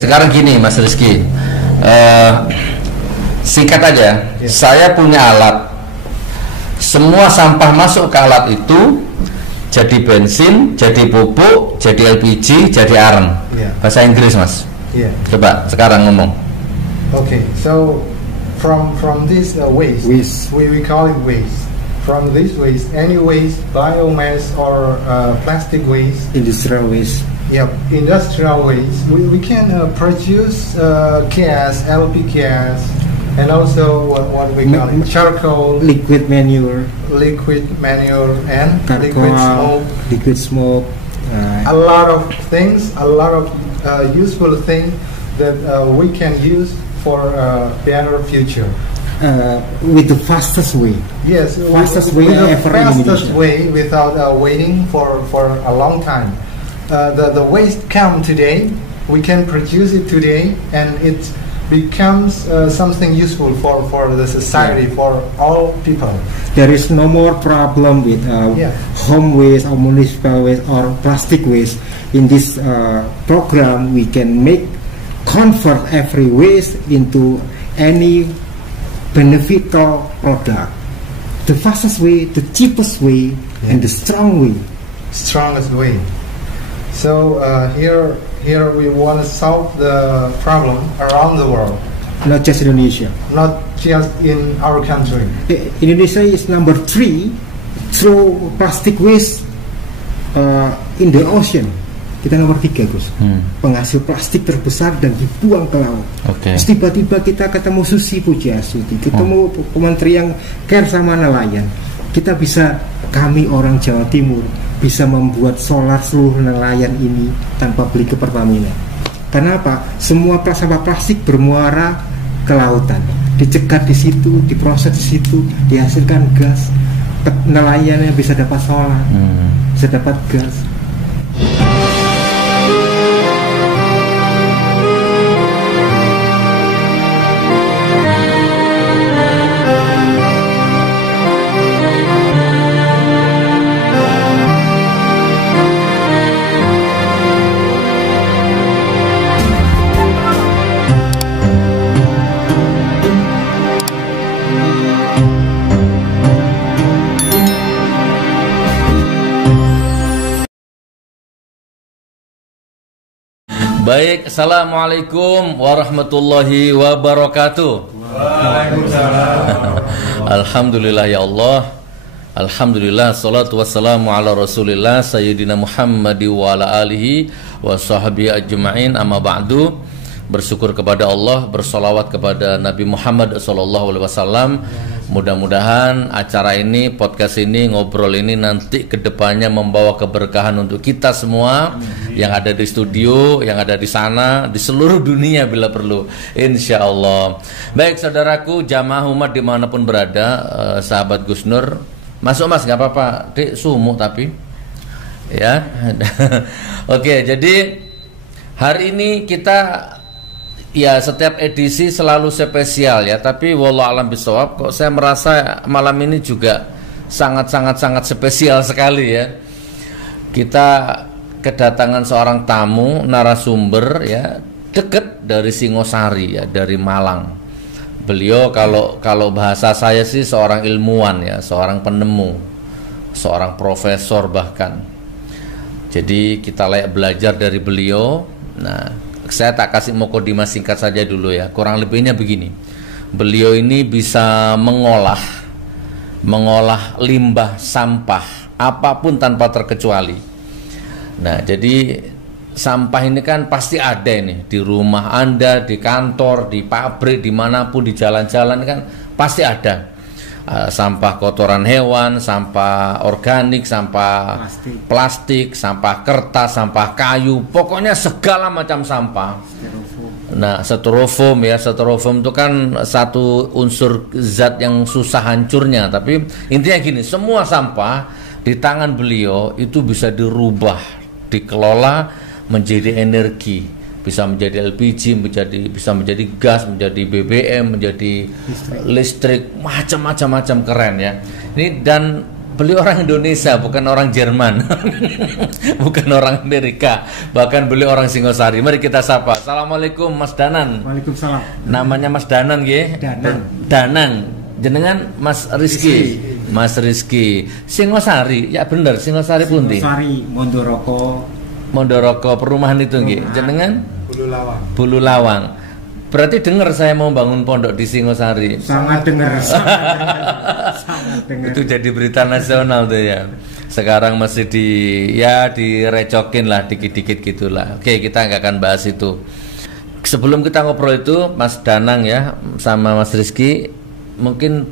Sekarang gini Mas Rizky, singkat aja, saya punya alat. Semua sampah masuk ke alat itu jadi bensin, jadi pupuk, jadi LPG, jadi areng. Bahasa Inggris Mas. Coba sekarang ngomong. Okay, so from this waste, we call it waste. From this waste, any waste, biomass or plastic waste, industrial waste. Yep, industrial waste. We can produce gas, LP gas, and also what we call it, charcoal, liquid manure, and liquid smoke. A lot of things, a lot of useful things that we can use for a better future. With the fastest way. Yes, fastest way ever in Indonesia. Way without waiting for a long time. The waste come today, we can produce it today, and it becomes something useful for the society, for all people. There is no more problem with home waste or municipal waste or plastic waste. In this program, we can convert every waste into any beneficial product. The fastest way, the cheapest way, and the strongest way. So here we want to solve the problem around the world. Not just Indonesia. Not just in our country. Indonesia is number 3 through plastic waste in the ocean. Kita nomor 3 Gus. Penghasil plastik terbesar dan dibuang ke laut. Terus tiba-tiba kita ketemu Susi Pujiastuti, ketemu Menteri yang care sama nelayan. Kami orang Jawa Timur bisa membuat solar seluruh nelayan ini tanpa beli ke Pertamina. Kenapa? Semua sampah plastik bermuara ke lautan, dicegat di situ, diproses di situ, dihasilkan gas. Nelayan yang bisa dapat solar, bisa dapat gas. Baik, assalamualaikum warahmatullahi wabarakatuh. Waalaikumsalam. Alhamdulillah ya Allah. Alhamdulillah, salatu wassalamu ala rasulillah Sayyidina Muhammadi wa ala alihi wa sahbihi ajma'in, amma ba'du. Bersyukur kepada Allah, bersolawat kepada Nabi Muhammad SAW. Mudah-mudahan acara ini, podcast ini, ngobrol ini nanti kedepannya membawa keberkahan untuk kita semua yang ada di studio, yang ada di sana, di seluruh dunia bila perlu, insya Allah. Baik saudaraku, jamaah umat dimanapun berada, sahabat Gus Nur, masuk Mas, nggak apa-apa, Dik, sumuk tapi ya. Oke, jadi hari ini kita setiap edisi selalu spesial ya, tapi wallahu alam bisawab, kok saya merasa malam ini juga sangat spesial sekali ya. Kita kedatangan seorang tamu narasumber ya, dekat dari Singosari ya, dari Malang. Beliau kalau bahasa saya sih seorang ilmuwan ya, seorang penemu, seorang profesor bahkan. Jadi kita layak belajar dari beliau. Nah, saya tak kasih mukodimah, singkat saja dulu ya. Kurang lebihnya begini. Beliau ini bisa mengolah limbah sampah apapun tanpa terkecuali. Nah, jadi sampah ini kan pasti ada ini di rumah Anda, di kantor, di pabrik, dimanapun, di jalan-jalan kan pasti ada. Sampah kotoran hewan, sampah organik, sampah plastik, sampah kertas, sampah kayu, pokoknya segala macam sampah. Nah, styrofoam ya, styrofoam itu kan satu unsur zat yang susah hancurnya, tapi intinya gini, semua sampah di tangan beliau itu bisa dirubah, dikelola menjadi energi. Bisa menjadi LPG, bisa menjadi gas, menjadi BBM, menjadi listrik, macam-macam keren ya. Ini dan beliau orang Indonesia, bukan orang Jerman, bukan orang Amerika, bahkan beliau orang Singosari. Mari kita sapa. Assalamualaikum Mas Danan. Waalaikumsalam. Namanya Mas Danan nggih? Danan. Jenengan Mas Rizky. Mas Rizky. Singosari, ya bener, Singosari pundi? Singosari, Mondoroko perumahan itu nggih. Jenengan? Bulu Lawang. Berarti dengar saya mau bangun pondok di Singosari. Sangat dengar. Itu jadi berita nasional tuh ya. Sekarang masih direcokin lah dikit-dikit gitulah. Oke, kita nggak akan bahas itu. Sebelum kita ngobrol itu, Mas Danang ya sama Mas Rizky, mungkin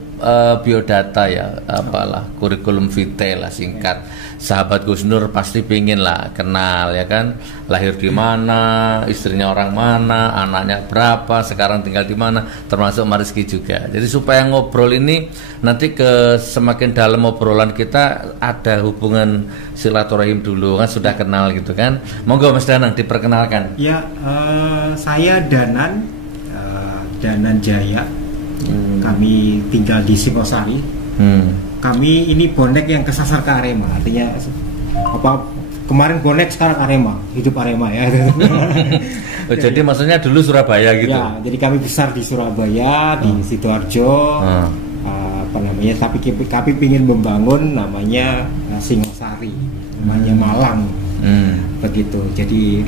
biodata ya, apalah kurikulum vitae lah singkat. Sahabat Gus Nur pasti pingin lah kenal ya kan, lahir di mana, istrinya orang mana, anaknya berapa, sekarang tinggal di mana, termasuk Mariski juga. Jadi supaya ngobrol ini nanti ke semakin dalam obrolan kita ada hubungan silaturahim dulu kan, sudah kenal gitu kan. Monggo Mas Danang diperkenalkan. Ya, saya Danan Jaya. Kami tinggal di Singosari. Kami ini bonek yang kesasar ke Arema, artinya apa? Kemarin bonek, sekarang Arema, hidup Arema ya. Jadi maksudnya dulu Surabaya gitu. Ya, jadi kami besar di Surabaya, di Sidoarjo, apa namanya? Tapi kami ingin membangun namanya Singosari, namanya Malang, begitu. Jadi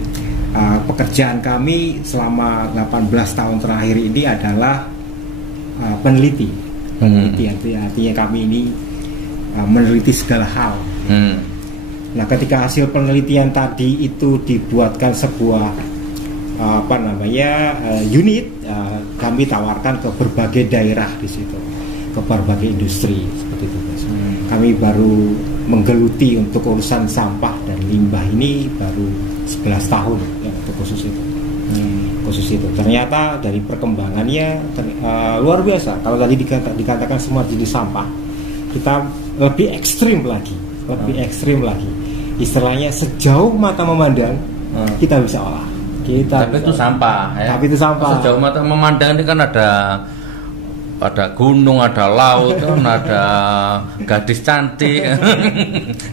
pekerjaan kami selama 18 tahun terakhir ini adalah peneliti. Artinya kami ini meneliti segala hal. Nah, ketika hasil penelitian tadi itu dibuatkan sebuah unit, kami tawarkan ke berbagai daerah di situ, ke berbagai industri seperti itu. Kami baru menggeluti untuk urusan sampah dan limbah ini baru 11 tahun ya, untuk khusus itu. Ternyata dari perkembangannya luar biasa. Kalau tadi dikatakan semua jenis sampah, kita lebih ekstrim lagi. Istilahnya sejauh mata memandang kita bisa olah. Tapi itu sampah ya. Tapi itu sampah. Sejauh mata memandang ini kan ada gunung, ada laut, ada gadis cantik.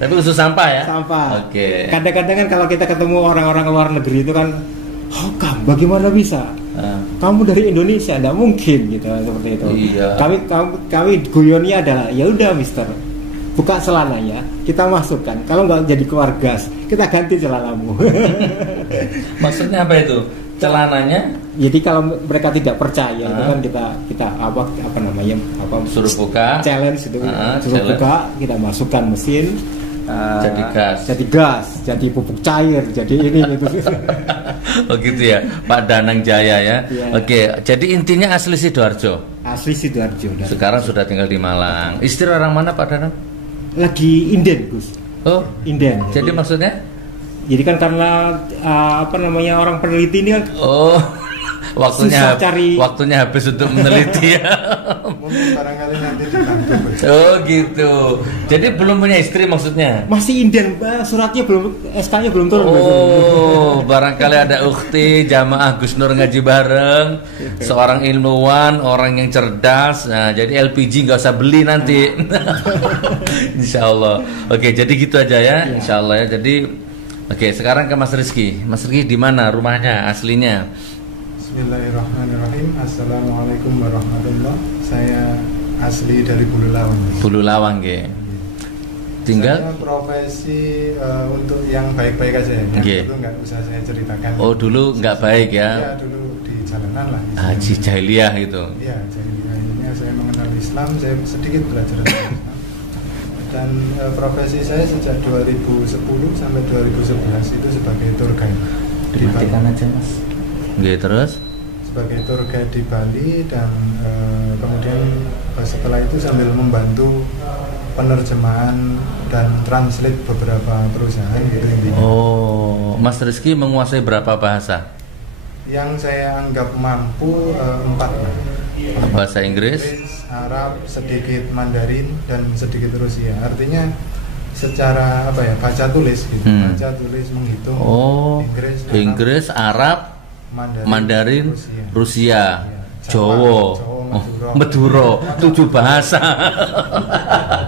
Tapi khusus sampah ya. Sampah. Oke. Kadang-kadang kan kalau kita ketemu orang-orang luar negeri itu kan, bagaimana bisa? Kamu dari Indonesia, tidak mungkin gitu, seperti itu. Iya. Kami guyonnya adalah, ya udah Mister, buka celananya, kita masukkan. Kalau nggak jadi keluar gas, kita ganti celanamu. Maksudnya apa itu? Celananya? Jadi kalau mereka tidak percaya, itu kan kita suruh buka, challenge itu, suruh buka, kita masukkan mesin. Jadi gas, jadi pupuk cair, jadi ini itu. Oh gitu ya, Pak Danang Jaya ya. Oke, jadi intinya asli Sidoarjo. Asli Sidoarjo. Sekarang sudah tinggal di Malang. Istri orang mana Pak Danang? Lagi inden, Gus. Oh, inden. Jadi maksudnya? Jadi kan karena orang peneliti ini kan. Oh. Waktunya habis untuk meneliti ya. Mungkin barangkali nanti dibantu. Oh gitu. Jadi belum punya istri maksudnya? Masih inden, suratnya belum, SK-nya belum turun. Oh, barangkali ada ukhti jamaah Gus Nur ngaji bareng, seorang ilmuwan, orang yang cerdas. Nah, jadi LPG nggak usah beli nanti. Insya Allah. Oke, jadi gitu aja ya. Insya Allah ya. Jadi, oke, sekarang ke Mas Rizky. Mas Rizky di mana rumahnya aslinya? Bismillahirrahmanirrahim. Assalamualaikum warahmatullahi. Saya asli dari Bulu Lawang. Bulu Lawang ya. Tinggal? Saya profesi untuk yang baik-baik aja ya. Dulu nggak usah saya ceritakan. Oh dulu nggak baik ya? Iya dulu di jalanan lah. Haji jahiliyah itu. Iya jahiliyah. Akhirnya saya mengenal Islam. Saya sedikit belajar Islam. Dan profesi saya sejak 2010 sampai 2011 itu sebagai tour guide. Dimatikan aja mas. Oke, terus? Sebagai tour guide di Bali dan kemudian setelah itu sambil membantu penerjemahan dan translate beberapa perusahaan gitu intinya. Oh, Mas Rizky menguasai berapa bahasa? Yang saya anggap mampu 4. Bahasa Inggris, Arab, sedikit Mandarin dan sedikit Rusia. Artinya secara baca tulis gitu. Baca tulis menghitung. Oh, Inggris, Arab, Mandarin, Rusia, Jawa. Madura, 7 bahasa.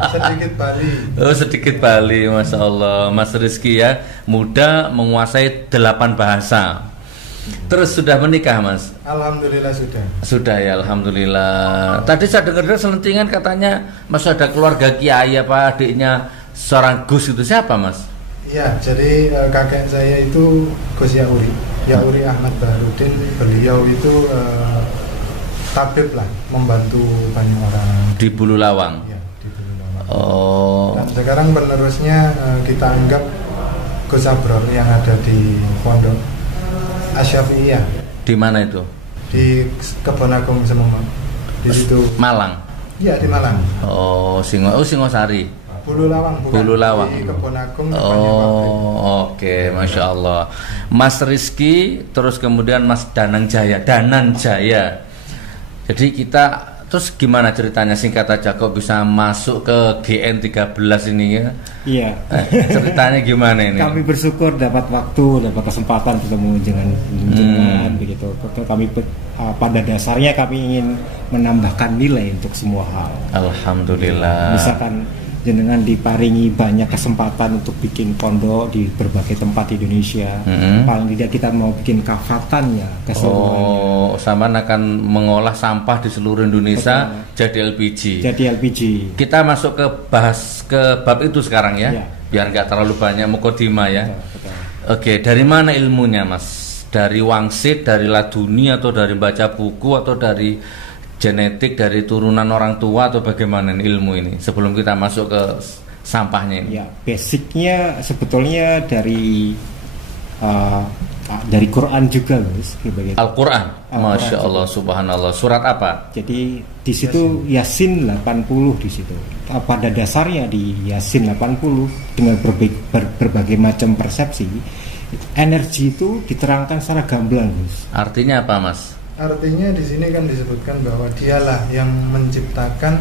Sedikit Bali. Oh, sedikit Bali, Masya Allah. Mas Rizky ya, muda menguasai 8 bahasa. Terus sudah menikah, Mas? Alhamdulillah sudah. Sudah ya, alhamdulillah. Tadi saya dengar selentingan katanya Mas ada keluarga kiai apa adiknya seorang Gus itu, siapa, Mas? Ya, jadi kakek saya itu Gus Yauri Ahmad Baharudin. Beliau itu tabib lah, membantu banyak orang di Bululawang. Ya, di Bululawang. Oh. Dan sekarang penerusnya kita anggap Gus Abror yang ada di Pondok Asy-Syafi'iyah. Di mana itu? Di Kebon Agung Semono. Di situ. Malang. Iya, di Malang. Oh, Singosari. Bululawang, bukan. Bululawang. Di Kebon Agung. Oh, oke, Masya Allah. Mas Rizky, terus kemudian Mas Danan Jaya. Jadi kita terus gimana ceritanya, singkat aja kok bisa masuk ke GN13 ini ya? Iya. Ceritanya gimana ini? Kami bersyukur dapat waktu, dapat kesempatan bertemu dengan begitu. Kami pada dasarnya kami ingin menambahkan nilai untuk semua hal. Alhamdulillah. Misalkan jenengan diparingi banyak kesempatan untuk bikin pondok di berbagai tempat di Indonesia. Paling tidak kita mau bikin kafatannya keseluruhannya. Oh, sama akan mengolah sampah di seluruh Indonesia. Betul. Jadi LPG. Kita masuk ke bab itu sekarang ya. Biar nggak terlalu banyak mukodimah ya. Betul. Oke, dari mana ilmunya, Mas? Dari wangsit, dari laduni, atau dari baca buku, atau dari genetik, dari turunan orang tua, atau bagaimana ilmu ini sebelum kita masuk ke sampahnya ini? Ya, basicnya sebetulnya dari Quran juga, Gus. Al-Quran, Masya Allah, Subhanallah. Surat apa? Jadi di situ Yasin 80 di situ. Pada dasarnya di Yasin 80 dengan berbagai macam persepsi, energi itu diterangkan secara gamblang, Gus. Artinya apa, Mas? Artinya di sini kan disebutkan bahwa dialah yang menciptakan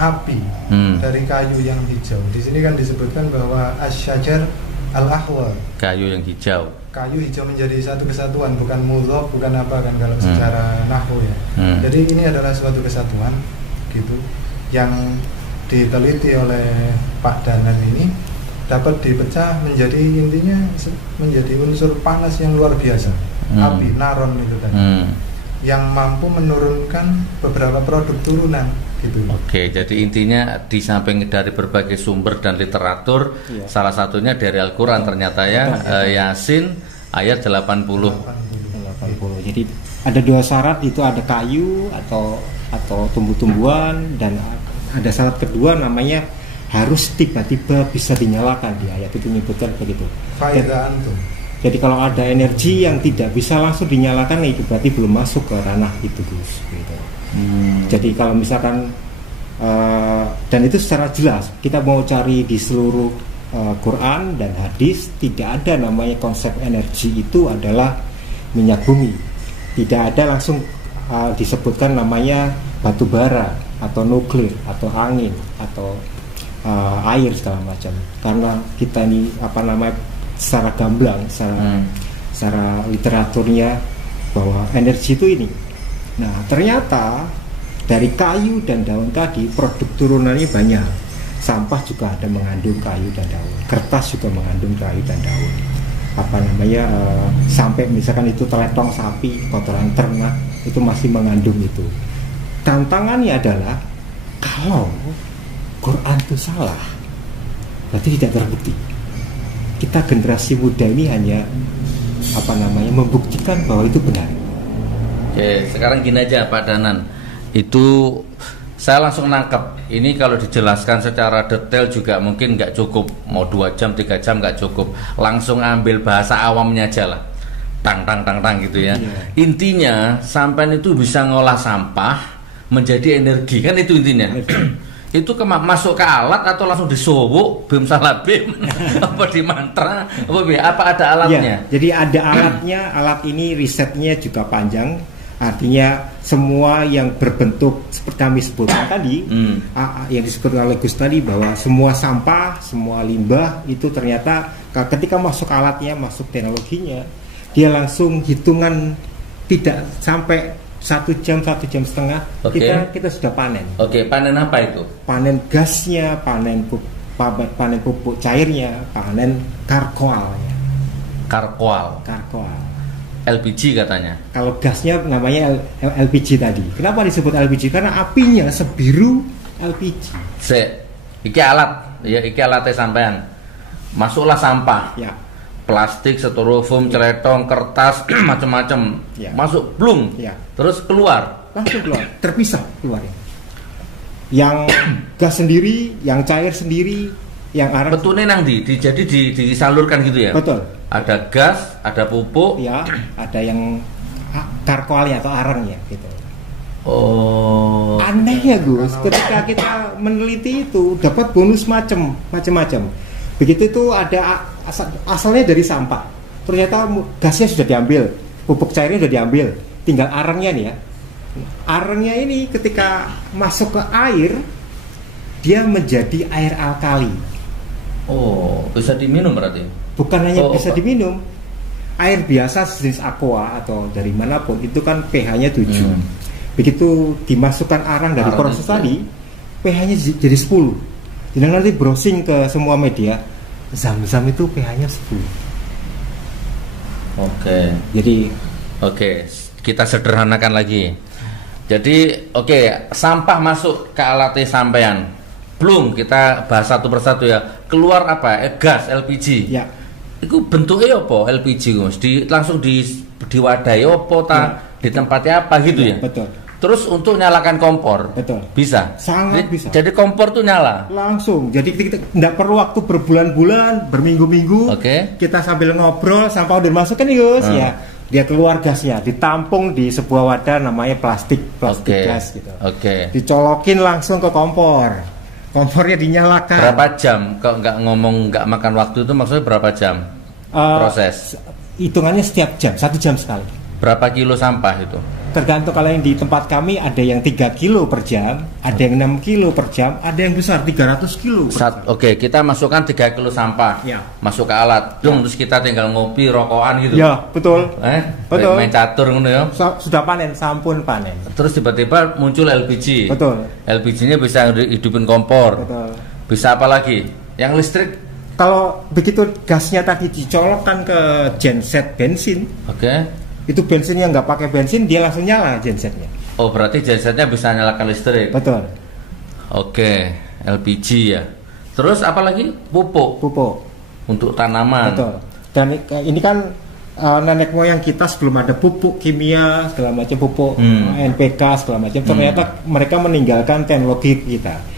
api dari kayu yang hijau. Di sini kan disebutkan bahwa asyajar al-ahwal, kayu yang hijau. Kayu hijau menjadi satu kesatuan, bukan mudhof, bukan apa kan kalau secara nahwu ya. Jadi ini adalah suatu kesatuan gitu yang diteliti oleh Pak Danan ini dapat dipecah menjadi intinya menjadi unsur panas yang luar biasa. Api naron itu tadi yang mampu menurunkan beberapa produk turunan gitu. Oke, jadi intinya di samping dari berbagai sumber dan literatur, salah satunya dari Al-Quran ternyata ya, Yasin ayat 80. Jadi ada 2 syarat, itu ada kayu atau tumbuh-tumbuhan, dan ada syarat kedua namanya harus tiba-tiba bisa dinyalakan. Di ayat itu menyebutkan begitu. Jadi kalau ada energi yang tidak bisa langsung dinyalakan, itu berarti belum masuk ke ranah itu, Gus. Gitu. Jadi kalau misalkan dan itu secara jelas kita mau cari di seluruh Quran dan hadis, tidak ada namanya konsep energi itu adalah minyak bumi. Tidak ada langsung disebutkan namanya batu bara atau nuklir atau angin atau air segala macam. Karena kita ini secara gamblang, secara literaturnya bahwa energi itu ini. Nah, ternyata dari kayu dan daun tadi produk turunannya banyak. Sampah juga ada mengandung kayu dan daun. Kertas juga mengandung kayu dan daun. Sampai misalkan itu teletong sapi, kotoran ternak, itu masih mengandung itu. Tantangannya adalah kalau Quran itu salah, berarti tidak terbukti. Kita generasi muda ini hanya membuktikan bahwa itu benar. Oke, sekarang gini aja Pak Danan, itu saya langsung nangkep. Ini kalau dijelaskan secara detail juga mungkin nggak cukup, mau 2 jam 3 jam nggak cukup. Langsung ambil bahasa awamnya aja lah, tang gitu ya. Intinya sampai itu bisa ngolah sampah menjadi energi, kan itu intinya. Itu masuk ke alat atau langsung disowok, bim salah bim, apa di mantra, apa ada alatnya? Ya, jadi ada alatnya. Alat ini risetnya juga panjang. Artinya semua yang berbentuk seperti kami sebutkan tadi, yang disebut oleh Gus tadi, bahwa semua sampah, semua limbah itu ternyata ketika masuk alatnya, masuk teknologinya, dia langsung hitungan tidak sampai 1 jam 1,5 jam, Oke. kita sudah panen. Oke, panen apa itu? Panen gasnya, panen pupuk cairnya, panen karkoalnya. Karkoal, Karkoal. LPG katanya. Kalau gasnya namanya LPG tadi. Kenapa disebut LPG? Karena apinya sebiru LPG. Iki alat, ya iki alatnya sampean. Masuklah sampah. Ya. Plastik, styrofoam, celetong, kertas, macam-macam. Ya. Masuk blung. Ya. Terus keluar. Langsung keluar, terpisah keluarnya. Yang gas sendiri, yang cair sendiri, yang arang. Betulnya nang jadi disalurkan gitu ya. Betul. Ada gas, ada pupuk. Ya, ada yang karkoalnya atau arangnya gitu. Oh. Aneh ya Gus, ketika kita meneliti itu dapat bonus macam-macam. Begitu itu ada asalnya dari sampah. Ternyata gasnya sudah diambil, pupuk cairnya sudah diambil, tinggal arangnya nih ya. Arangnya ini ketika masuk ke air, dia menjadi air alkali. Oh, bisa diminum berarti? Bukan hanya bisa Pak. diminum, air biasa jenis aqua atau dari manapun itu kan pH-nya 7. Begitu dimasukkan arang dari Arang proses itu. tadi, pH-nya jadi 10. Jadi nanti browsing ke semua media, zam-zam itu pH-nya 10. Oke. Jadi Oke, kita sederhanakan lagi. Jadi, oke, sampah masuk ke alatnya sampean. Belum, kita bahas satu persatu ya. Keluar apa? Gas LPG. ya, Itu bentuknya apa LPG Gus? Langsung diwadahi apa ta? Ya. Di tempatnya apa gitu ya? betul. Terus untuk nyalakan kompor, Betul. bisa. Sangat Jadi- bisa. Jadi kompor tuh nyala. Langsung. Jadi kita tidak perlu waktu berbulan-bulan, berminggu-minggu. Oke. Kita sambil ngobrol, sampah udah masuk kan nih Gus, ya. Dia keluar gasnya, ditampung di sebuah wadah namanya plastik Oke. gas gitu. Oke. Dicolokin langsung ke kompor. Kompornya dinyalakan. Berapa jam? Kalau nggak ngomong nggak makan waktu itu maksudnya berapa jam? Proses. Hitungannya setiap jam, 1 jam sekali. Berapa kilo sampah itu? Tergantung, kalau yang di tempat kami ada yang 3 kilo per jam, ada yang 6 kilo per jam, ada yang besar 300 kilo per jam. Oke, kita masukkan 3 kilo sampah. Ya. Masuk ke alat. Terus kita tinggal ngopi, rokokan gitu. Ya, betul. Betul. Main catur ngono ya. Sudah panen, sampun panen. Terus tiba-tiba muncul LPG. Betul. LPG-nya bisa hidupin kompor. Betul. Bisa apa lagi? Yang listrik. Kalau begitu gasnya tadi dicolokkan ke genset bensin, Oke. itu bensin yang nggak pakai bensin dia langsung nyala gensetnya. Oh, berarti gensetnya bisa nyalakan listrik. Betul. Oke, LPG ya. Terus apa lagi? Pupuk Pupuk. untuk tanaman. Betul. Dan ini kan nenek moyang kita sebelum ada pupuk kimia segala macam, pupuk NPK segala macam, ternyata mereka meninggalkan teknologi kita.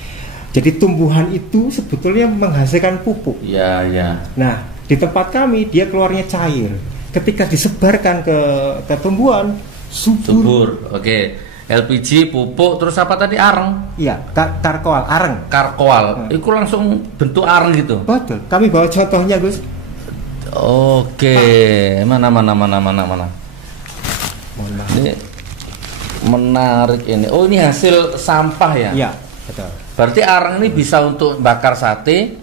Jadi tumbuhan itu sebetulnya menghasilkan pupuk. Ya, ya. Nah, di tempat kami dia keluarnya cair. Ketika disebarkan ke tumbuhan, Subur. Oke. LPG, pupuk, terus apa tadi? Areng. Iya, karkoal, areng. Karkoal. Itu langsung bentuk areng gitu. Betul. Kami bawa contohnya, Gus. Oke. Mana. Mohon maaf. Ini menarik ini. Oh, ini hasil sampah ya? Iya, betul. Berarti areng ini bisa untuk bakar sate.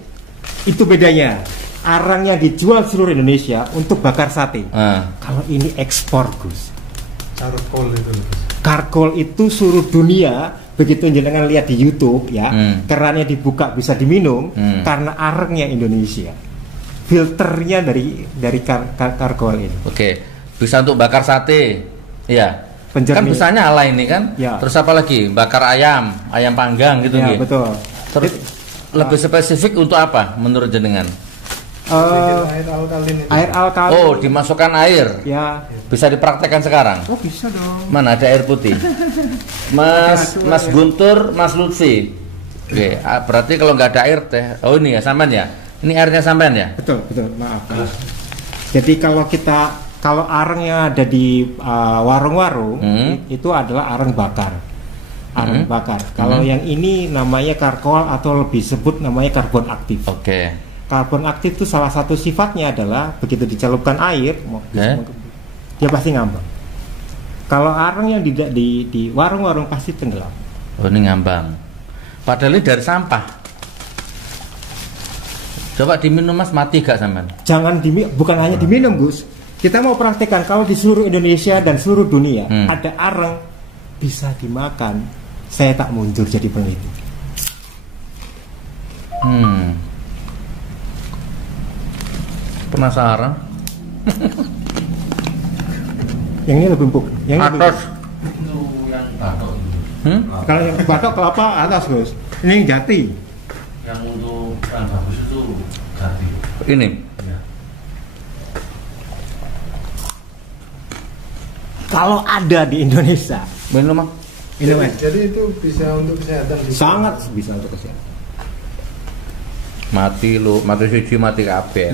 Itu bedanya. Arangnya dijual seluruh Indonesia untuk bakar sate. Nah, Kalau ini ekspor, Gus. Charcoal itu. Karkol itu seluruh dunia. Begitu jenengan lihat di YouTube ya, kerannya dibuka bisa diminum karena arangnya Indonesia. Filternya dari karkol ini. oke. Bisa untuk bakar sate. Iya. Kan Penjernih. bisa nyala ini kan? Ya. Terus apa lagi? Bakar ayam panggang gitu Ya, nggih? betul. Terus lebih spesifik untuk apa menurut jenengan? Air alkalin itu. Air alkali. Oh, dimasukkan air. Ya. Bisa dipraktekkan sekarang. Oh, bisa dong. Mana ada air putih? Mas Guntur, Mas Lutfi. Oke, berarti kalau nggak ada air teh. Oh, ini ya sampean ya. Ini airnya sampean ya? Betul. Maaf. Jadi kalau arangnya ada di warung-warung, itu adalah arang bakar. Arang bakar. Kalau yang ini namanya karkol atau lebih sebut namanya karbon aktif. Oke. Karbon aktif itu salah satu sifatnya adalah begitu dicelupkan air, dia pasti ngambang. Kalau arang yang di warung-warung pasti tenggelam. Oh, ini ngambang. Padahal ini dari sampah. Coba diminum Mas, mati gak sampean? Jangan bukan hanya diminum, Gus. Kita mau praktekkan kalau di seluruh Indonesia dan seluruh dunia ada arang bisa dimakan, saya tak mundur jadi peneliti. Penasaran? Yang ini lebih empuk. Yang ini Atas. Itu yang batok. Kalau yang batok kelapa atas, Gus. Ini yang jati. Yang untuk yang bagus itu jati. Ini. Ya. Kalau ada di Indonesia, Minum Mak. ini Mas, Jadi itu bisa untuk kesehatan juga. sangat bisa untuk kesehatan. Mati lu, mati siji mati kabeh.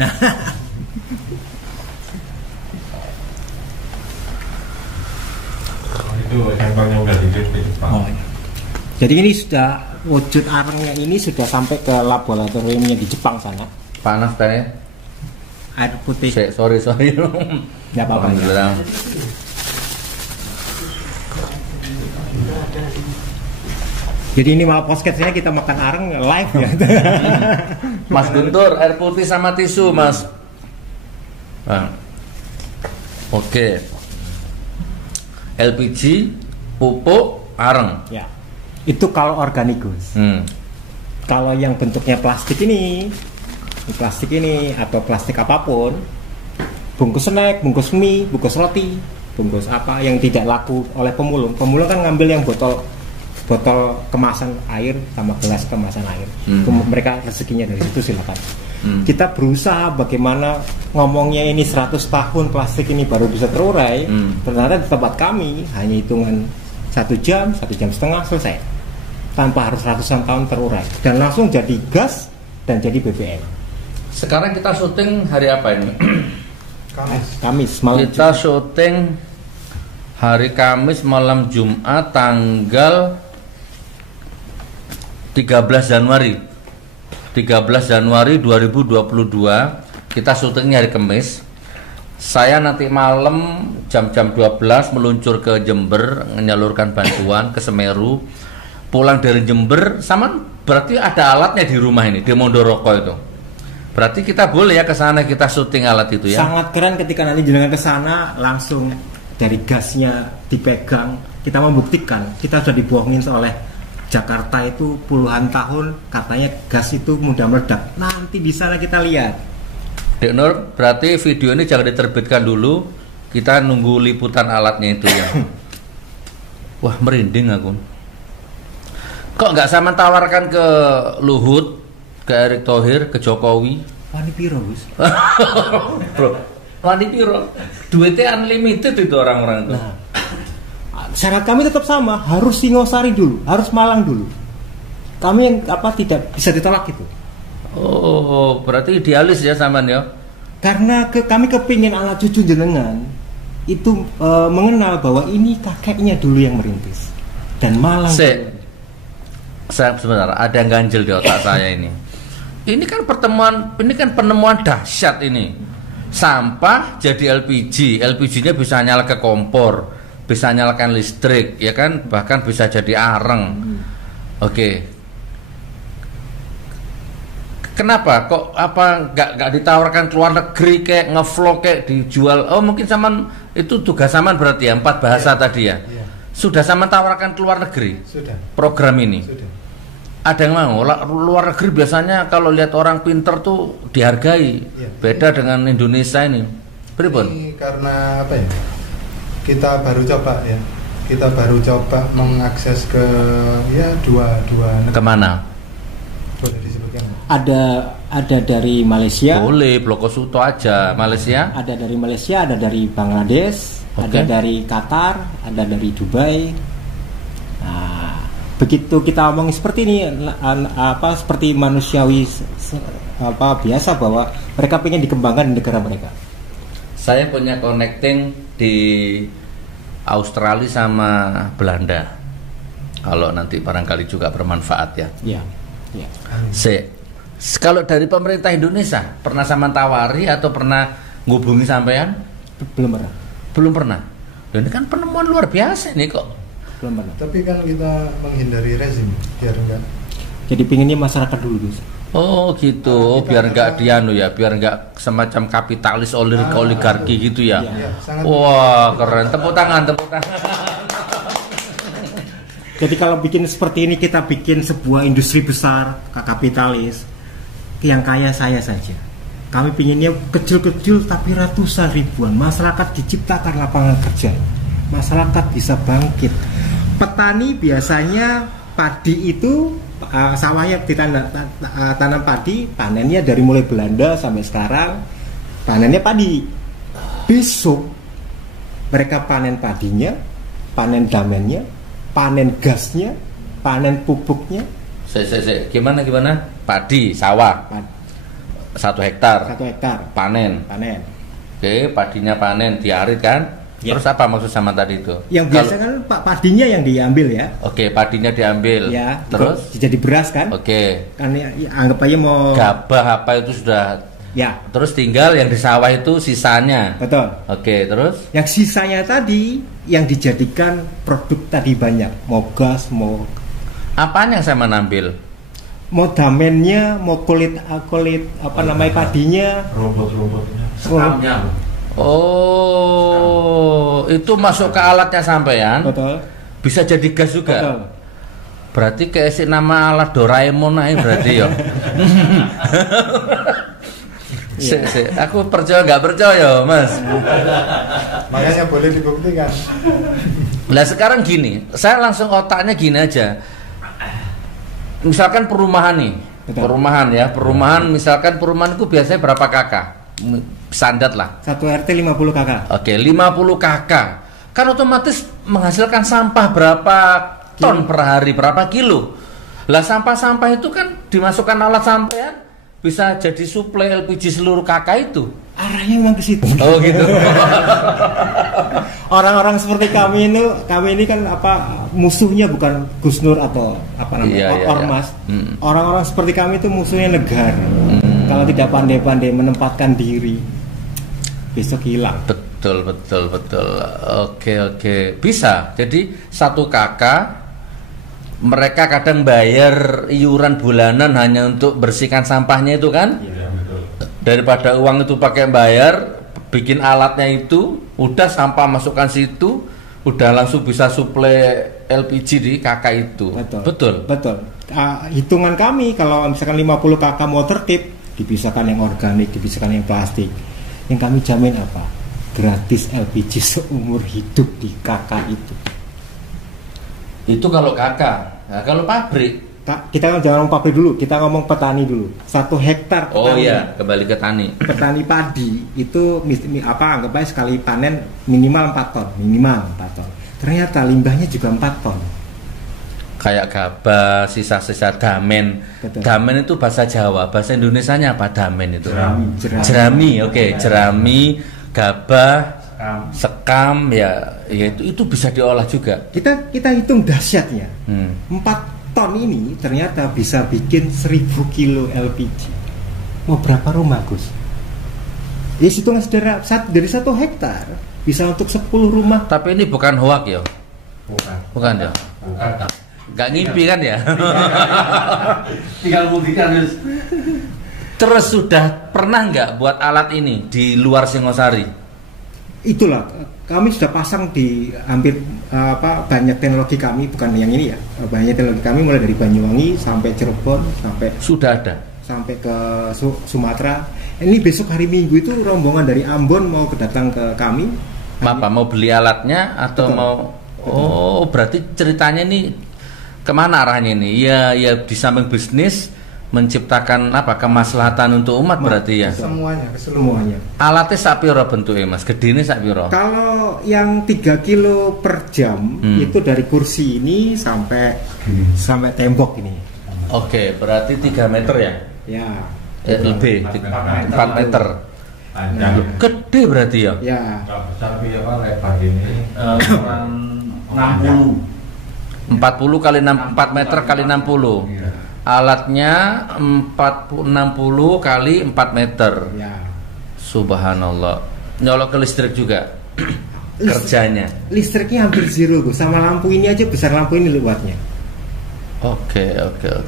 Itu sampelnya udah hidup di Jepang. Oh, iya. Jadi ini sudah wujud arengnya ini sudah sampai ke laboratoriumnya di Jepang sana. Panas teh. Air putih. Sorry. Nggak apa-apa. Alhamdulillah. Jadi ini malah podcastnya kita makan areng live ya. Mas Guntur, air putih sama tisu, Mas. Nah. Oke. LPG, pupuk, areng. Ya. Itu kalau organikus. Kalau yang bentuknya plastik ini atau plastik apapun, bungkus snack, bungkus mie, bungkus roti, bungkus apa yang tidak laku oleh pemulung. Pemulung kan ngambil yang botol kemasan air sama gelas kemasan air. Mereka rezekinya dari situ, silakan. Kita berusaha bagaimana ngomongnya ini 100 tahun plastik ini baru bisa terurai. Ternyata di tempat kami hanya hitungan 1 jam, 1 jam setengah selesai, tanpa harus ratusan tahun terurai dan langsung jadi gas dan jadi BBM. Sekarang kita syuting hari apa ini? Kamis malam. Kita syuting hari Kamis malam Jumat tanggal 13 Januari 2022. Kita syutingnya hari Kamis. Saya nanti malam jam-jam 12 meluncur ke Jember, menyalurkan bantuan ke Semeru. Pulang dari Jember, sama berarti ada alatnya di rumah ini, di Mondoroko itu. Berarti kita boleh ya ke sana, kita syuting alat itu ya. Sangat keren ketika nanti jenengan ke sana langsung dari gasnya dipegang. Kita membuktikan, kita sudah dibohongin oleh Jakarta itu puluhan tahun, katanya gas itu mudah meledak. Nanti di sana kita lihat. Dek Nur, berarti video ini jangan diterbitkan dulu. Kita nunggu liputan alatnya itu ya. Wah, merinding aku. Kok nggak sama tawarkan ke Luhut, ke Erick Thohir, ke Jokowi? Wani piro, Gus? Bro, wani piro? Duitnya unlimited itu orang-orang itu. Nah, syarat kami tetap sama, harus Singosari dulu, harus Malang dulu. Kami yang tidak bisa ditolak itu. Oh, berarti idealis ya sampean ya? Karena kami kepingin anak cucu jenengan itu mengenal bahwa ini kakeknya dulu yang merintis dan Malang. Saya sebentar, ada yang ganjel di otak saya ini. Ini kan penemuan dahsyat ini. Sampah jadi LPG, LPG-nya bisa nyala ke kompor, bisa nyalakan listrik, ya kan, bahkan bisa jadi areng. Oke. Kenapa kok nggak ditawarkan ke luar negeri kayak ngevlog kayak dijual? Oh mungkin saman itu tugas saman berarti ya 4 bahasa tadi ya. Sudah saman tawarkan ke luar negeri. Sudah. Program ini. Sudah. Ada yang mau luar negeri biasanya kalau lihat orang pinter tuh dihargai. Beda dengan Indonesia ini. Pripun? Ini karena apa ya? Kita baru coba ya. Kita baru coba mengakses ke dua negara. Kemana? Boleh disebutkan? Ada dari Malaysia. Boleh, Bloko Suto aja. Malaysia. Ada dari Malaysia, ada dari Bangladesh, ada dari Qatar, ada dari Dubai. Nah, begitu kita omongin seperti ini, seperti manusiawi biasa bahwa mereka ingin dikembangkan di negara mereka. Saya punya connecting di Australia sama Belanda. Kalau nanti barangkali juga bermanfaat ya. Iya. Kalau dari pemerintah Indonesia pernah sama tawari atau pernah ngubungi sampean? Belum pernah. Dan ini kan penemuan luar biasa ini kok. Belum pernah. Tapi kan kita menghindari rezim biar enggak. Jadi pinginnya masyarakat dulu, Gus. Oh gitu, biar enggak dianu ya, biar enggak semacam kapitalis oligarki gitu ya. Iya, sangat wah keren, tepuk tangan. Jadi kalau bikin seperti ini, kita bikin sebuah industri besar, kapitalis, yang kaya saya saja. Kami pinginnya kecil-kecil tapi ratusan ribuan. Masyarakat diciptakan lapangan kerja, masyarakat bisa bangkit. Petani biasanya padi itu sawahnya tanam padi, panennya dari mulai Belanda sampai sekarang panennya padi. Besok mereka panen padinya, panen damennya, panen gasnya, panen pupuknya. Gimana? Padi, sawah. 1 hektar. 1 hektar. Panen. Oke, padinya panen, diarit kan? Ya. Terus apa maksud sama tadi itu? Yang biasa kan padinya yang diambil ya. Oke, padinya diambil. Ya. Terus jadi beras kan? Oke. Kan anggap aja mau gabah apa itu sudah. Ya. Terus tinggal yang di sawah itu sisanya. Betul. Oke, terus? Yang sisanya tadi yang dijadikan produk tadi banyak. Mau gas, mau apaan yang saya menambil? Mau damennya, mau kulit apa namanya padinya, rumput-rumputnya, sekamnya. Oh, itu masuk ke alatnya sampean. Betul. Bisa jadi gas juga. Betul. Berarti kayak si nama alat Doraemon aja berarti ya. Aku percaya nggak percaya, Mas. Makanya boleh dibuktikan. Nah sekarang gini, saya langsung otaknya gini aja. Misalkan perumahan nih, betul. Perumahan misalkan perumahan itu biasanya berapa kakak? Standar lah. 1 RT 50 kakak. Oke, 50 kakak. Kan otomatis menghasilkan sampah berapa ton per hari, berapa kilo. Lah sampah-sampah itu kan dimasukkan alat sampean bisa jadi suplai LPG seluruh kakak itu. Arahnya memang ke situ. Oh gitu. Orang-orang seperti kami ini kan musuhnya bukan Gus Nur atau ormas. Iya. Orang-orang seperti kami itu musuhnya negara. Kalau tidak pandai-pandai menempatkan diri, besok hilang. Betul. Oke. Bisa. Jadi 1 kakak mereka kadang bayar iuran bulanan hanya untuk bersihkan sampahnya itu kan? Iya, betul. Daripada uang itu pakai bayar, bikin alatnya itu, udah sampah masukkan situ, udah langsung bisa suplai LPG di kakak itu. Betul. Hitungan kami kalau misalkan 50 kakak mau tertib, dipisahkan yang organik, dipisahkan yang plastik. Yang kami jamin apa? Gratis LPG seumur hidup di kakak itu. Itu kalau kakak. Nah, kalau pabrik, kita jangan ngomong pabrik dulu, kita ngomong petani dulu. 1 hektar petani. Oh iya, kembali ke tani. Petani padi itu anggap aja sekali panen minimal 4 ton. Ternyata limbahnya juga 4 ton. Kayak gabah, sisa-sisa damen. Betul. Damen itu bahasa Jawa, bahasa Indonesianya apa damen itu? Jerami. Oke, jerami, gabah, sekam ya itu bisa diolah juga. Kita hitung dahsyatnya. 4 ton ini ternyata bisa bikin 1000 kilo LPG. Mau berapa rumah, Gus? Ya hitungan sederhana, dari 1 hektar bisa untuk 10 rumah. Tapi ini bukan hoak ya? Bukan ya? Bukan. Gak ngimpi kan ya? Tinggal buktikan. Terus sudah pernah nggak buat alat ini di luar Singosari? Itulah kami sudah pasang di hampir banyak teknologi kami, bukan yang ini ya, banyak teknologi kami mulai dari Banyuwangi sampai Cirebon sampai sudah ada sampai ke Sumatera. Ini besok hari Minggu itu rombongan dari Ambon mau datang ke kami. Apa mau beli alatnya atau betul, mau betul. Oh berarti ceritanya ini kemana arahnya ini? Ya di samping bisnis menciptakan kemaslahatan untuk umat berarti ya. Semuanya. Alatnya sak piro bentuknya Mas? Gedene sak piro? Kalau yang 3 kilo per jam itu dari kursi ini sampai tembok ini. Oke, berarti 3 meter ya? Ya. Lebih 4 meter. Gede berarti ya? Ya. Besar lebar ini 60 kali 4 meter kali 60. Alatnya 60 kali 4 meter ya. Subhanallah. Nyolok ke listrik juga kerjanya. Listriknya hampir zero, Bu. Sama lampu ini aja besar lampu ini luasnya. Oke.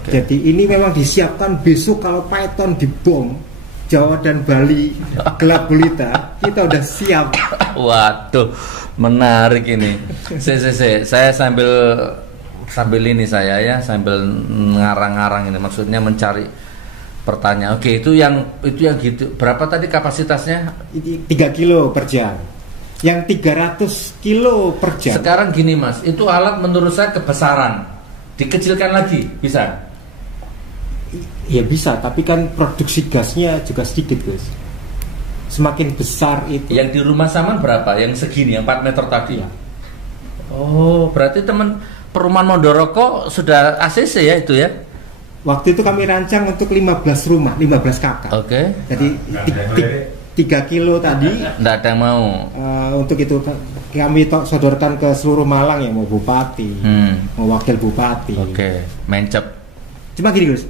Jadi ini memang disiapkan besok kalau Python dibom Jawa dan Bali gelap gulita, kita udah siap. Waduh, menarik ini. Saya sambil sambil ini saya ya, sambil ngarang-ngarang ini, maksudnya mencari pertanyaan. Oke, itu yang gitu. Berapa tadi kapasitasnya? 3 kilo per jam. Yang 300 kilo per jam. Sekarang gini Mas, itu alat menurut saya kebesaran. Dikecilkan lagi, bisa? Ya bisa, tapi kan produksi gasnya juga sedikit, Gus. Semakin besar itu. Yang di rumah Saman berapa? Yang segini, yang 4 meter tadi? Ya. Oh, berarti teman perumahan Mondoroko sudah ACC ya itu ya? Waktu itu kami rancang untuk 15 rumah, 15 kakak. Oke. Jadi 3 kilo tadi. Nggak ada yang mau. Untuk itu kami sodorkan ke seluruh Malang ya, mau bupati, mau wakil bupati. Oke, mencep. Cuma gini Gus,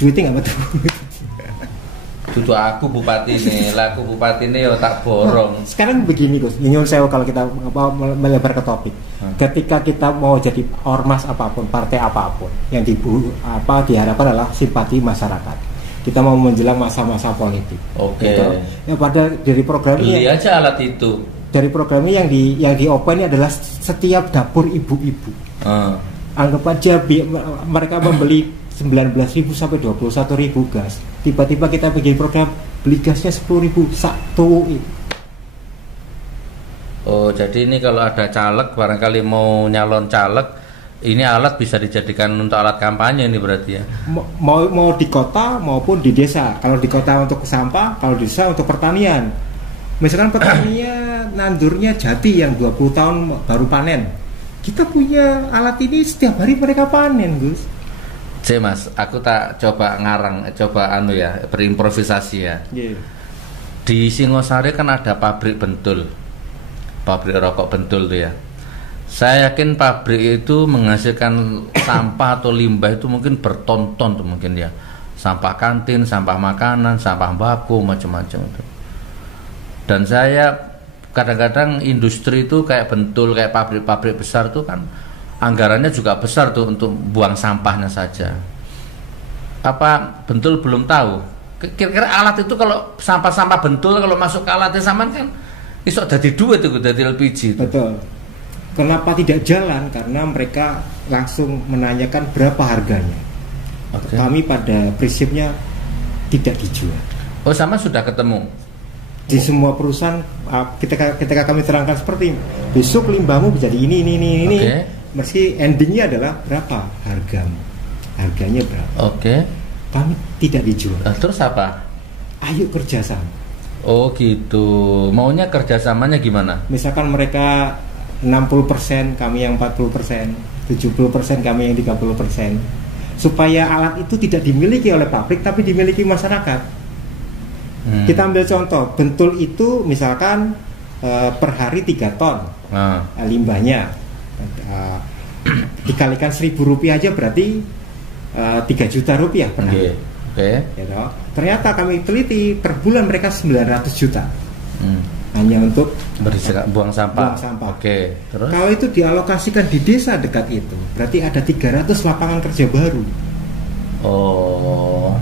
duitnya nggak betul. Duduk aku bupati ini, laku bupati ini ya tak borong. Sekarang begini Gus, nyunyun sewu kalau kita melebar ke topik. Ketika kita mau jadi ormas apapun, partai apapun, yang diharapkan adalah simpati masyarakat. Kita mau menjelang masa-masa politik. Oke. Gitu. Ya, pada dari program beli ini aja alat itu. Dari program ini yang di open ini adalah setiap dapur ibu-ibu. Anggap aja mereka membeli 19.000 sampai 21.000 gas. Tiba-tiba kita bikin program beli gasnya 10.000 satu. Oh, jadi ini kalau ada caleg barangkali mau nyalon caleg, ini alat bisa dijadikan untuk alat kampanye ini berarti ya. Mau di kota maupun di desa. Kalau di kota untuk sampah, kalau di desa untuk pertanian. Misalkan petaninya nandurnya jati yang 20 tahun baru panen. Kita punya alat ini setiap hari mereka panen, Gus. Mas, aku tak coba ngarang, berimprovisasi ya. Yeah. Di Singosari kan ada pabrik bentul, pabrik rokok bentul tuh ya. Saya yakin pabrik itu menghasilkan sampah atau limbah itu mungkin berton-ton tuh mungkin ya. Sampah kantin, sampah makanan, sampah baku, macam-macam itu. Dan saya kadang-kadang industri itu kayak bentul, kayak pabrik-pabrik besar tuh kan anggarannya juga besar tuh untuk buang sampahnya saja. Apa bentul belum tahu? Kira-kira alat itu kalau sampah-sampah bentul kalau masuk ke alatnya Saman kan iso jadi duit itu, jadi LPG itu. Betul. Kenapa tidak jalan? Karena mereka langsung menanyakan berapa harganya. Okay. Kami pada prinsipnya tidak dijual. Oh, sama sudah ketemu di semua perusahaan. Ketika kami terangkan seperti ini, besok limbahmu bisa di ini. Okay. Meski endingnya adalah berapa harganya berapa. Oke. Kami tidak dijual. Terus apa? Ayo kerjasama. Oh gitu. Maunya kerjasamanya gimana? Misalkan mereka 60%, kami yang 40%, 70% kami yang 30%, supaya alat itu tidak dimiliki oleh pabrik tapi dimiliki masyarakat. Kita ambil contoh, bentul itu misalkan per hari 3 ton limbahnya, dikalikan Rp1.000 aja berarti 3 juta rupiah per hari. Okay. Gitu. Ternyata kami teliti per bulan mereka 900 juta. Hanya untuk buang sampah. Oke. Terus? Kalau itu dialokasikan di desa dekat itu, berarti ada 300 lapangan kerja baru. Oh.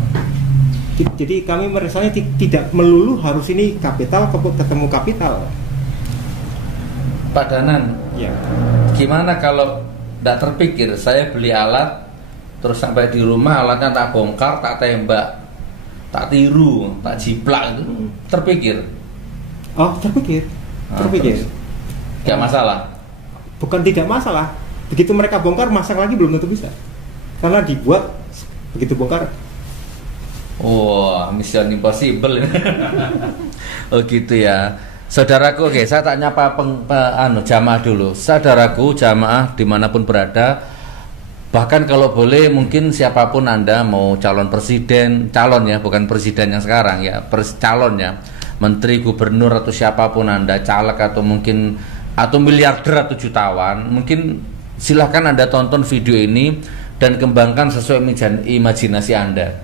Jadi kami merasanya tidak melulu harus ini kapital ketemu kapital. Pak Danan, ya. Gimana kalau tidak terpikir saya beli alat terus sampai di rumah alatnya tak bongkar, tak tembak, tak tiru, tak jiplak itu terpikir? Oh, terpikir. Gak masalah. Bukan tidak masalah. Begitu mereka bongkar, masang lagi belum tentu bisa. Karena dibuat begitu bongkar. Wah, mission impossible. Oh gitu ya. Saudaraku, oke, saya tak nyapa jamaah dulu. Saudaraku, jamaah dimanapun berada, bahkan kalau boleh mungkin siapapun Anda mau calon presiden, calon ya, bukan presiden yang sekarang ya, calon ya, menteri, gubernur atau siapapun Anda, caleg atau mungkin atau miliarder atau jutawan, mungkin silahkan Anda tonton video ini dan kembangkan sesuai imajinasi Anda.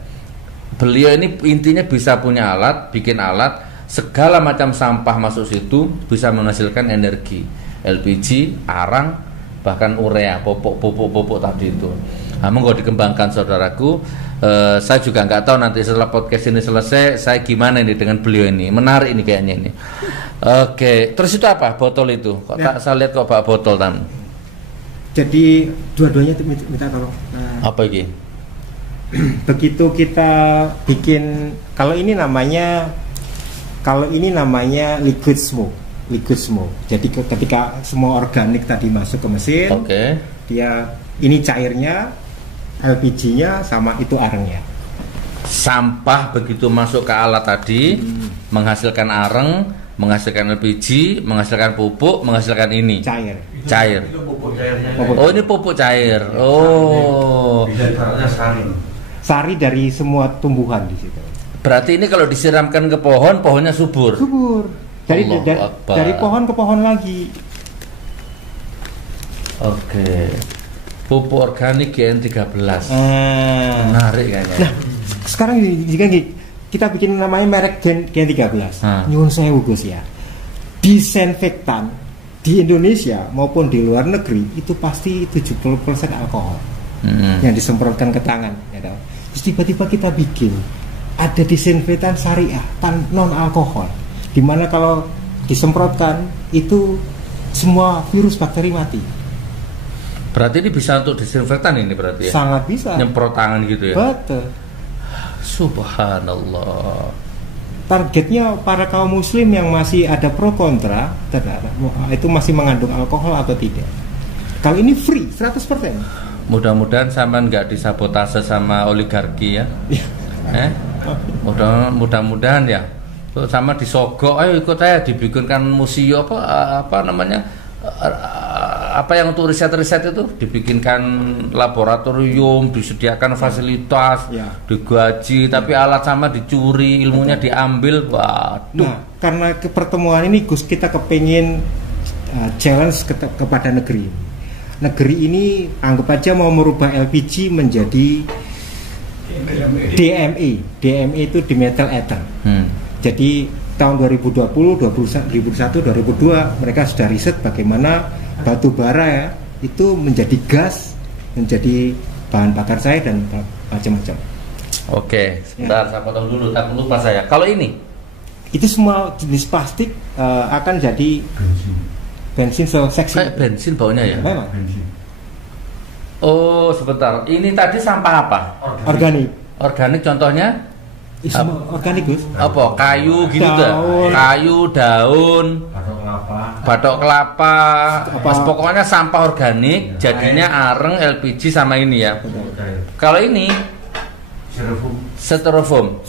Beliau ini intinya bisa punya alat, bikin alat, segala macam sampah masuk situ bisa menghasilkan energi, LPG, arang, bahkan urea, pupuk tadi itu. Monggo dikembangkan saudaraku. Saya juga nggak tahu nanti setelah podcast ini selesai saya gimana ini dengan beliau ini. Menarik ini kayaknya ini. Oke, terus itu apa botol itu? Kok tak saya lihat kok bawa botol tam? Jadi dua-duanya minta tolong. Apa ini? Begitu kita bikin, kalau ini namanya liquid smoke. Jadi ketika semua organik tadi masuk ke mesin, dia ini cairnya, LPG-nya sama itu arengnya. Sampah begitu masuk ke alat tadi menghasilkan areng, menghasilkan LPG, menghasilkan pupuk, menghasilkan ini cair. Itu pupuk cairnya. Oh, ini pupuk cair. Oh, Bisa caranya sari dari semua tumbuhan di situ. berarti ini kalau disiramkan ke pohon, pohonnya subur. Dari pohon ke pohon lagi. Oke. Pupuk organik GN13. Menarik kayaknya. Nah, sekarang jika kita bikin namanya merek GN13, nyuwun sewu Gus ya. Disinfektan di Indonesia maupun di luar negeri itu pasti 70% alkohol yang disemprotkan ke tangan, ya tahu. Terus tiba-tiba kita bikin ada disinfektan syariah non alkohol, dimana kalau disemprotkan itu semua virus bakteri mati. Berarti ini bisa untuk disinfektan ini berarti ya? Sangat bisa. Nyemprot tangan gitu ya? Betul. Subhanallah. Targetnya para kaum muslim yang masih ada pro kontra terhadap itu masih mengandung alkohol atau tidak. Kalau ini free 100%. Mudah-mudahan sama nggak disabotase sama oligarki ya. Mudah-mudahan ya. Sama disogok, ayo ikut saya dibikinkan museum apa namanya, apa yang untuk riset-riset itu dibikinkan laboratorium, disediakan fasilitas, digaji, tapi alat sama dicuri, ilmunya diambil. Waduh. Nah, karena pertemuan ini Gus, kita kepingin challenge kepada negeri. Negeri ini anggap aja mau merubah LPG menjadi DME. DME itu dimethyl ether. Jadi tahun 2020, 2021, 2002 mereka sudah riset bagaimana batu bara ya itu menjadi gas, menjadi bahan bakar cair dan macam-macam. Oke, sebentar saya potong dulu, tak lupa saya. Kalau ini itu semua jenis plastik akan jadi bensin seksi. Kayak bensin baunya ya? Memang. Oh, sebentar. Ini tadi sampah apa? Organik. Organik contohnya? Organik Gus. Apa? Kayu gitu tuh. Kayu, daun, batok kelapa. Pokoknya sampah organik, jadinya areng, LPG sama ini ya. Kalau ini styrofoam,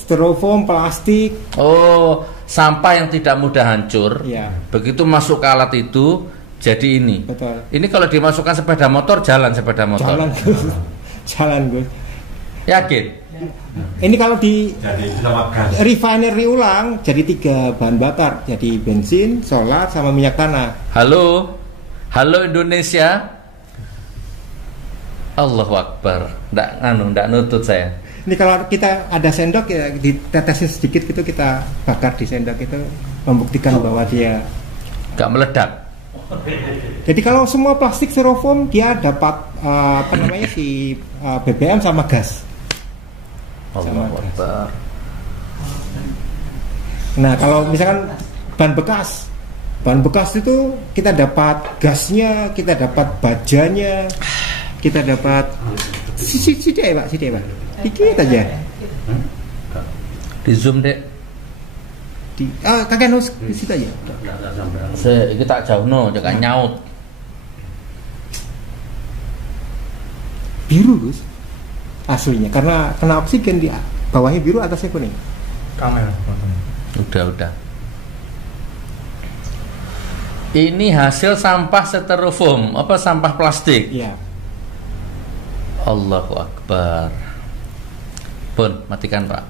plastik. Oh, sampah yang tidak mudah hancur. Ya. Begitu masuk ke alat itu jadi ini. Betul. Ini kalau dimasukkan sepeda motor, jalan sepeda motor. Jalan Gus. Yakin? Ini kalau di refinery ulang jadi 3 bahan bakar, jadi bensin, solar, sama minyak tanah. Halo Indonesia. Allahu Akbar. Nggak nutut saya. Ini kalau kita ada sendok ya ditetesin sedikit gitu, kita bakar di sendok itu membuktikan bahwa dia nggak meledak. Jadi kalau semua plastik styrofoam dia dapat BBM sama gas. Allahu Akbar. Nah kalau misalkan bahan bekas itu kita dapat gasnya, kita dapat bajanya, kita dapat sidik pak, dikit aja. Di zoom dek. Kakek nus di situ aja. Kita jauh jangan nyaut. Biru Gus. Aslinya karena kena oksigen, di bawahnya biru, atasnya kuning. Kamera. Udah. Ini hasil sampah styrofoam, apa sampah plastik? Iya. Allahu Akbar. Pun matikan Pak.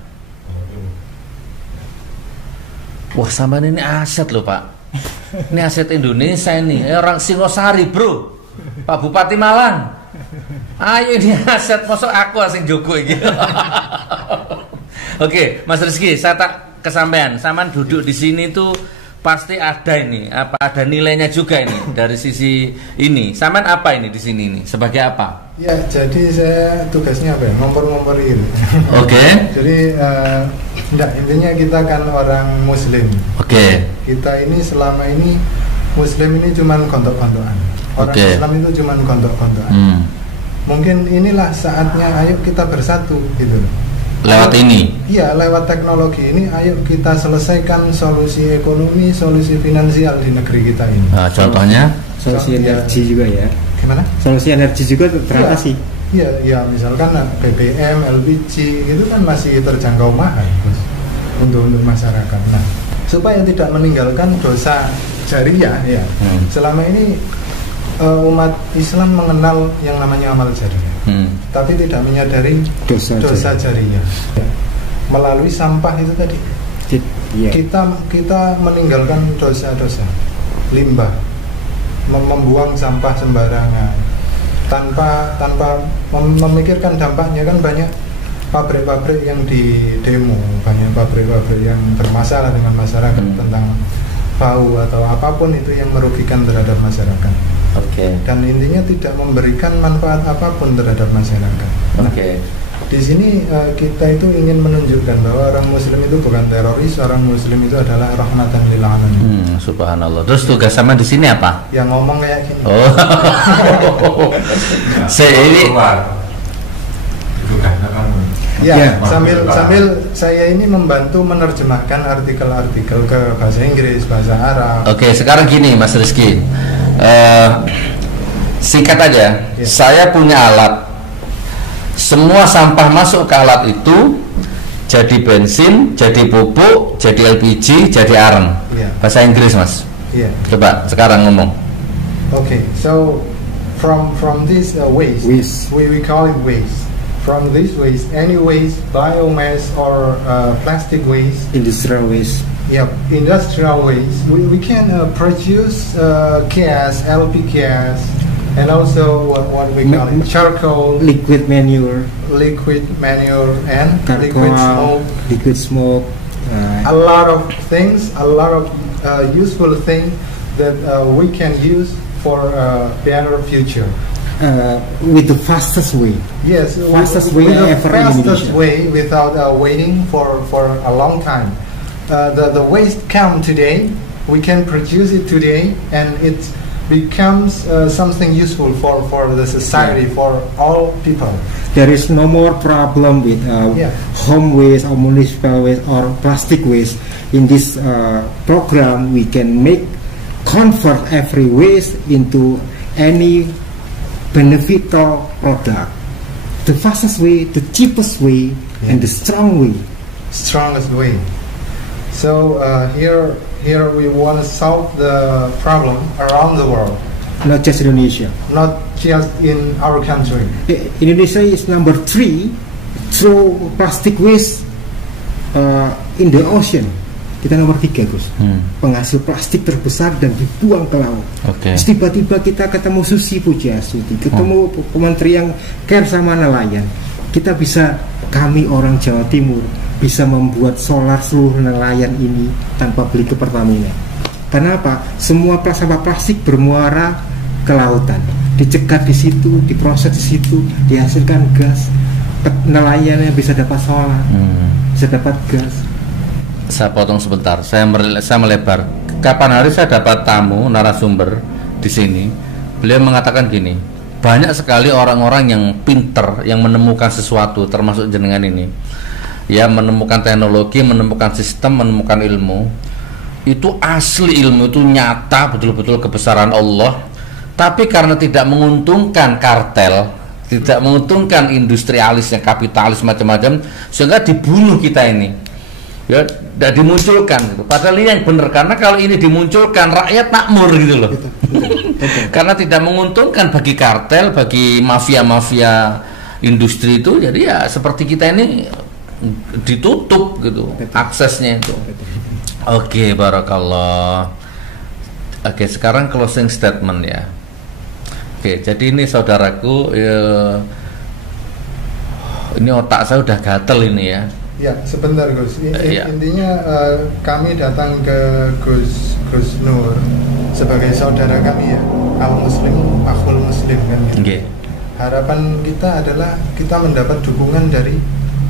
Wah, sampean ini aset loh Pak. Ini aset Indonesia ini. Orang Singosari bro. Pak Bupati Malang. Ayo ini aset, masuk aku asing Joko ini. Oke, Mas Rizky, saya tak kesampaian. Saman duduk di sini tuh pasti ada ini, apa ada nilainya juga ini dari sisi ini. Saman apa ini di sini ini? Sebagai apa? Ya, jadi saya tugasnya apa ya? Ngompor-ngomporin. Oke. Jadi intinya kita kan orang Muslim. Oke. Kita ini selama ini Muslim ini cuman kontok-kontokan. Orang Islam itu cuma gontok-gontokan. Mungkin inilah saatnya ayo kita bersatu gitu loh. Lewat ini? Iya, lewat teknologi ini ayo kita selesaikan solusi ekonomi, solusi finansial di negeri kita ini. Contohnya? Solusi energi juga ya. Gimana? Solusi energi juga teratasi. Iya, misalkan BBM, LPG itu kan masih terjangkau mahal untuk masyarakat. Nah, supaya tidak meninggalkan dosa jariah ya. Selama ini umat Islam mengenal yang namanya amal jariah, tapi tidak menyadari dosa jariah. Melalui sampah itu tadi, kita meninggalkan dosa-dosa, limbah, membuang sampah sembarangan tanpa memikirkan dampaknya. Kan banyak pabrik-pabrik yang di demo, banyak pabrik-pabrik yang bermasalah dengan masyarakat tentang bau atau apapun itu yang merugikan terhadap masyarakat. Dan intinya tidak memberikan manfaat apapun terhadap masyarakat. Nah, di sini kita itu ingin menunjukkan bahwa orang Muslim itu bukan teroris, orang Muslim itu adalah rahmatan lil alamin. Subhanallah. Terus tugas sama di sini apa? Yang ngomong kayak gini. Ini. Ya, sambil saya ini membantu menerjemahkan artikel-artikel ke bahasa Inggris, bahasa Arab. Sekarang gini Mas Rizky, singkat aja, saya punya alat. Semua sampah masuk ke alat itu jadi bensin, jadi pupuk, jadi LPG, jadi areng. Bahasa Inggris Mas. Coba sekarang ngomong. So from this waste, we call it waste. From this waste, any waste, biomass or plastic waste, industrial waste. Industrial waste. We can produce gas, LP gas, and also what we call it, charcoal, liquid manure, and liquid smoke. A lot of things, a lot of useful things that we can use for a better future. With the fastest way. Yes, fastest way without waiting for a long time. The waste come today, we can produce it today, and it becomes something useful for the society, for all people. There is no more problem with home waste or municipal waste or plastic waste. In this program, we can convert every waste into any beneficial product. The fastest way, the cheapest way, and the strongest way. So here we want to solve the problem around the world. Not just Indonesia. Not just in our country. Indonesia is number 3 through plastic waste in the ocean. Kita nomor 3 Gus, penghasil plastik terbesar dan dibuang ke laut. Terus tiba-tiba kita ketemu Susi Pujiastuti, ketemu Menteri yang care sama nelayan. Kami orang Jawa Timur bisa membuat solar seluruh nelayan ini tanpa beli ke Pertamina. Karena apa? Semua sampah plastik bermuara ke lautan, dicegat di situ, diproses di situ, dihasilkan gas. Nelayannya bisa dapat solar, bisa dapat gas. Saya potong sebentar, saya melebar. Kapan hari saya dapat tamu narasumber di sini, beliau mengatakan gini, banyak sekali orang-orang yang pinter, yang menemukan sesuatu, termasuk jenengan ini, ya, menemukan teknologi, menemukan sistem, menemukan ilmu. Itu asli ilmu, itu nyata betul-betul kebesaran Allah. Tapi karena tidak menguntungkan kartel, tidak menguntungkan industrialis yang kapitalis macam-macam, sehingga dibunuh kita ini. Ya, tidak dimunculkan gitu. Padahal ini yang benar, karena kalau ini dimunculkan rakyat makmur gitu loh. Karena tidak menguntungkan bagi kartel, bagi mafia-mafia industri itu, jadi ya seperti kita ini ditutup gitu aksesnya itu. Barakallah. Sekarang closing statement ya. Jadi ini saudaraku, ini otak saya udah gatel ini ya. Ya, sebentar Gus. Intinya kami datang ke Gus Nur sebagai saudara kami ya, al-muslim, akhul muslim kan gitu. Harapan kita adalah kita mendapat dukungan dari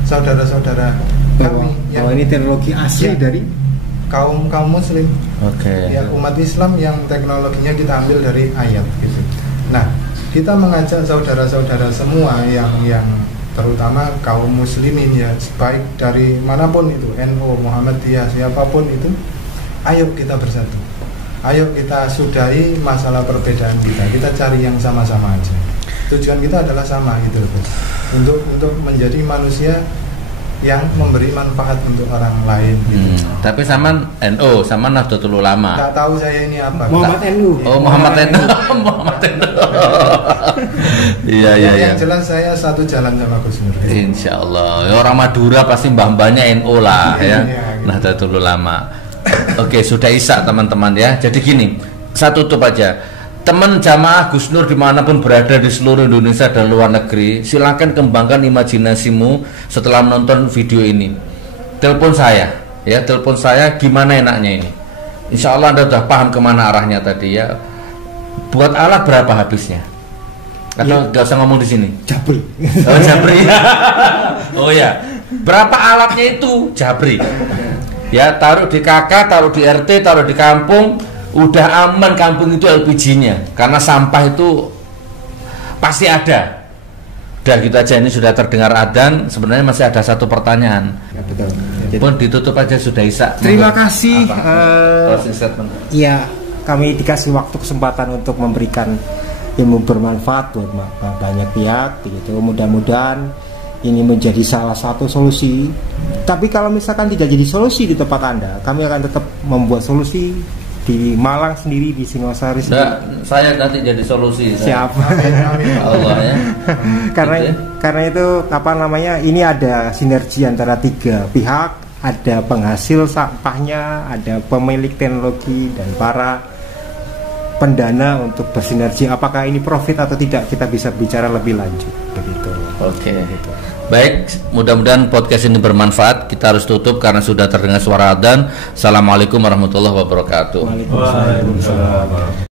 saudara-saudara kami yang ini teknologi asli dari kaum muslim. Ya, umat Islam yang teknologinya kita ambil dari ayat gitu. Nah, kita mengajak saudara-saudara semua yang terutama kaum muslimin ya, baik dari manapun itu, NU, Muhammadiyah, siapapun itu, ayo kita bersatu. Ayo kita sudahi masalah perbedaan kita cari yang sama-sama aja. Tujuan kita adalah sama gitu, Gus. Untuk menjadi manusia yang memberi manfaat untuk orang lain gitu. Tapi sama NU, sama Nahdlatul Ulama. Nggak tahu saya ini apa. Muhammad NU. Oh, Muhammad NU. Muhammad NU. Iya. Yang jelas saya satu jalan sama Gus Nur. Insya Allah. Orang Madura pasti mbah-mbahnya NU lah ya. Iya. Nahdlatul Ulama. Oke, sudah isak teman-teman ya. Jadi gini, satu tutup aja. Teman jamaah Gus Nur dimanapun berada di seluruh Indonesia dan luar negeri, silakan kembangkan imajinasimu setelah menonton video ini. Telepon saya, ya, telepon saya gimana enaknya ini. Insya Allah Anda sudah paham kemana arahnya tadi ya. Buat alat berapa habisnya? Atau nggak usah ngomong di sini? Jabri. Oh, Jabri. Oh ya, berapa alatnya itu? Jabri. Ya, taruh di KK, taruh di RT, taruh di kampung, udah aman kampung itu LPG-nya, karena sampah itu pasti ada. Udah gitu aja, ini sudah terdengar adzan. Sebenarnya masih ada satu pertanyaan. Ya, betul. Pun ditutup aja sudah isak. Terima kasih. Closing statement. Ya, kami dikasih waktu kesempatan untuk memberikan ilmu bermanfaat buat banyak pihak begitu. Mudah-mudahan ini menjadi salah satu solusi. Tapi kalau misalkan tidak jadi solusi di tempat Anda, kami akan tetap membuat solusi di Malang sendiri, di Singosari sendiri. Saya nanti jadi solusi. Siap. Allah ya. Karena itu apa namanya? Ini ada sinergi antara tiga pihak, ada penghasil sampahnya, ada pemilik teknologi dan para pendana untuk bersinergi. Apakah ini profit atau tidak, kita bisa bicara lebih lanjut begitu. Oke. Baik, mudah-mudahan podcast ini bermanfaat. Kita harus tutup karena sudah terdengar suara adzan. Assalamualaikum warahmatullahi wabarakatuh. Waalaikumsalam.